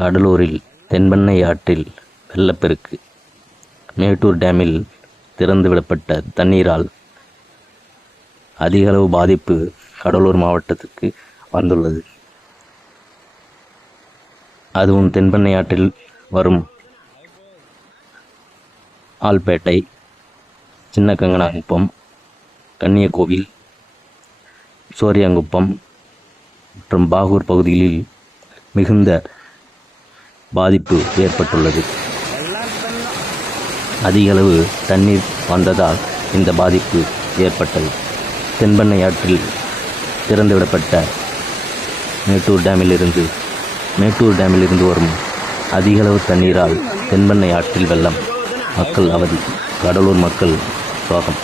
கடலூரில் தென்பெண்ணை ஆற்றில் வெள்ளப்பெருக்கு. மேட்டூர் டேமில் திறந்துவிடப்பட்ட தண்ணீரால் அதிகளவு பாதிப்பு கடலூர் மாவட்டத்துக்கு வந்துள்ளது. அதுவும் தென்பெண்ணை ஆற்றில் வரும் ஆல்பேட்டை, சின்னக்கங்கனாங்குப்பம், கன்னியக்கோவில், சோரியாங்குப்பம் மற்றும் பாகூர் பகுதிகளில் மிகுந்த பாதிப்பு ஏற்பட்டுள்ளது. அதிகளவு தண்ணீர் வந்ததால் இந்த பாதிப்பு ஏற்பட்டது. தென்பெண்ணை ஆற்றில் திறந்துவிடப்பட்ட மேட்டூர் டேமிலிருந்து வரும் அதிகளவு தண்ணீரால் தென்பெண்ணை ஆற்றில் வெள்ளம். மக்கள் அவதி. கடலூர் மக்கள் சோகம்.